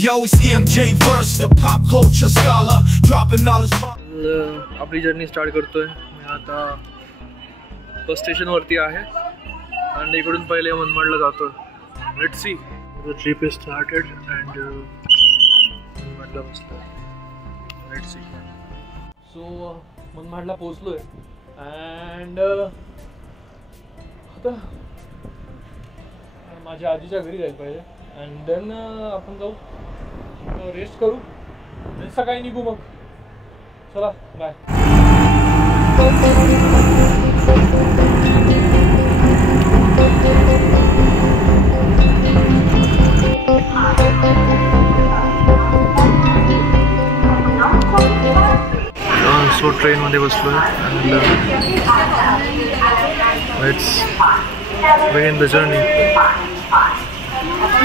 Yo, it's EMJ Verse, the pop culture scholar, dropping knowledge. आपली journey start करतोय. मी आता bus station वरती आहे आणि इकडून पहिले मनमाडला जातोय. Let's see the trip is started and मनमाडला बसलो. Let's see. सो मनमाडला पोहोचलोय अँड आता माझ्या आजीच्या घरी जायला पाहिजे अँड देन आपण जाऊ रेस्ट करू आणि सकाळी निघू. मग चला बाय. सो ट्रेनमध्ये बसलो आहे लेट्स बिगिन द जर्नी.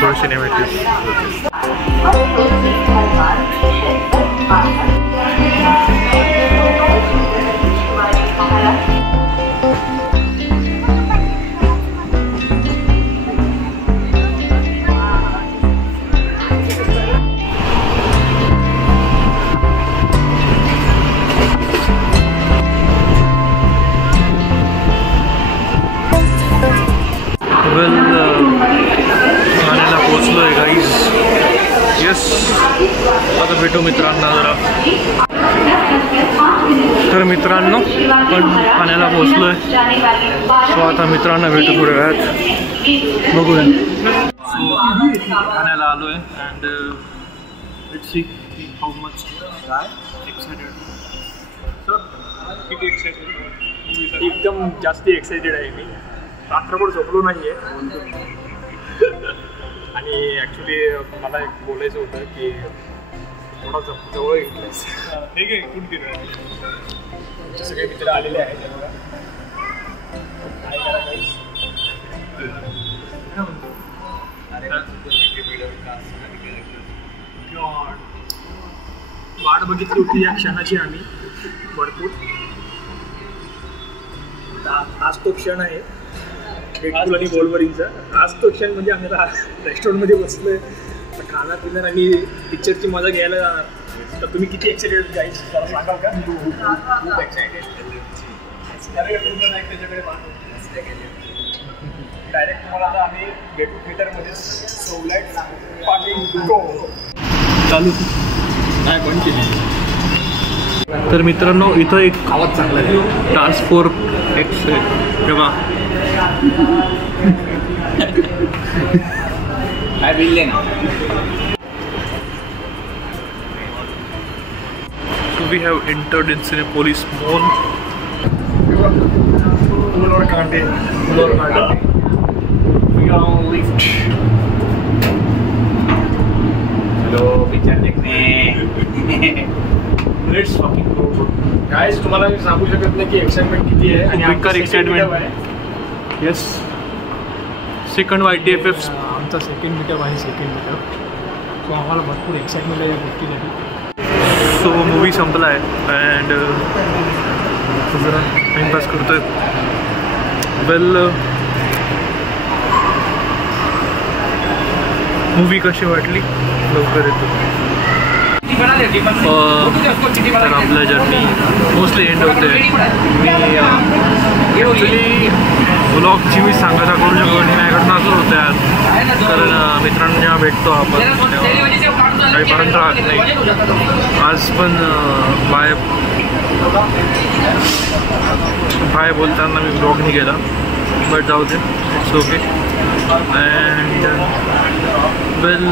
थोडं सिनेमॅटिक. ठाण्याला पोचलो आहे गाईज. येस. आता भेटू मित्रांना जरा. तर मित्रांनो पण ठाण्याला पोचलो आहे. सो आता मित्रांना भेटू थोड्या वेळात. बघूया. ठाण्याला आलो आहे and let's see how much excited. किती एक्साइटेड? एकदम जास्त एक्साइटेड आहे मी. रात्रभर झोपलो नाही आहे आणि ॲक्च्युली मला एक बोलायचं होतं की थोडा जवळ घेतलंयस. हे काय कुठून केलं? आमचे सगळे मित्र आलेले आहेत त्यामुळे काय करायचं. वाट बघितली होती या क्षणाची आम्ही भरपूर. आज तो क्षण आहे डेडपूल आणि वोल्वरिनचा. आज तो क्षण म्हणजे आम्ही रेस्टॉरंटमध्ये बसलोय खाणार पिणार आणि पिक्चरची मजा घ्यायला जाणार. तर तुम्ही किती एक्साइटेड गाईज जरा सांगाल का? खूप एक्साइटेड. त्याच्याकडे डायरेक्ट तुम्हाला आता आम्ही गेटू थिएटरमध्ये चालू काय पण केली. तर मित्रांनो इथं एक आवाज चांगला आहे. टास्क फोर्स एक्स तेव्हा काय बिल्ले ना. So we have entered in Cinepolis Mall. फुलोर कांटे. We are on lift. Hello, picture देखने. Let's fucking go. Guys, तुम्हाला मी सांगू शकत नाही की एक्साइटमेंट किती आहे आणि बेकार एक्साइटमेंट. येस. सेकंड YTFF आमचा सेकंड मीटअप आहे. सो आम्हाला भरपूर एक्साइटमेंट आहे या गोष्टीसाठी. सो मूवी संपला आहे अँड जरा टाइमपास करतोय. वेल मूवी कशी वाटली लवकर येतो. तर आपल्या जर्नी मोस्टली एंड होते. मी ॲक्च्युली व्लॉगची मी सांगायचा करू शकतो आणि माझ्याकडनं असं होतं यार. कारण मित्रांना जेव्हा भेटतो आपण काही पर्यंत राहत नाही. आज पण बाय बोलताना मी व्लॉग नाही केला बट जाऊ दे. It's okay. अँड वेल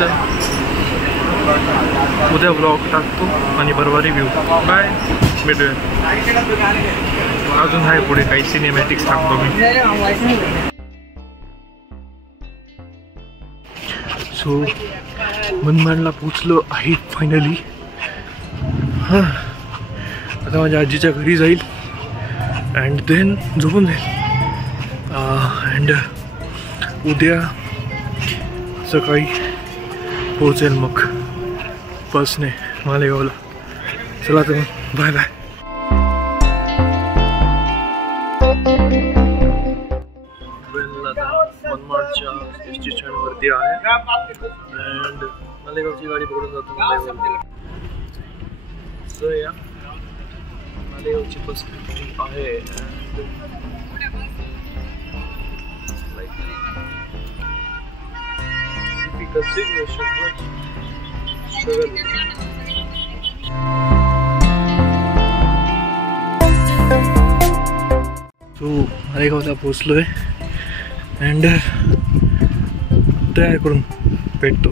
उद्या व्लॉग टाकतो आणि परवा रिव्ह्यू. बाय. भेटूया. अजून आहे पुढे काही सिनेमॅटिक्स टाकतो मी. सो मनमाडला पोचलो आहे फायनली. हां आता माझ्या आजीच्या घरी जाईल अँड देन झोपून जाईल अँड उद्या सकाळी पोहोचेल मग बसने मालेगावला. चला तर मग बाय बाय. मनमाडच्या स्टेशनवरती आहे अँड मालेगावची गाडी पकडून जातो मालेगाव. सो या मालेगावची बस आहे. सो मालेगावला पोचलो आहे अँड तयार करून भेटतो.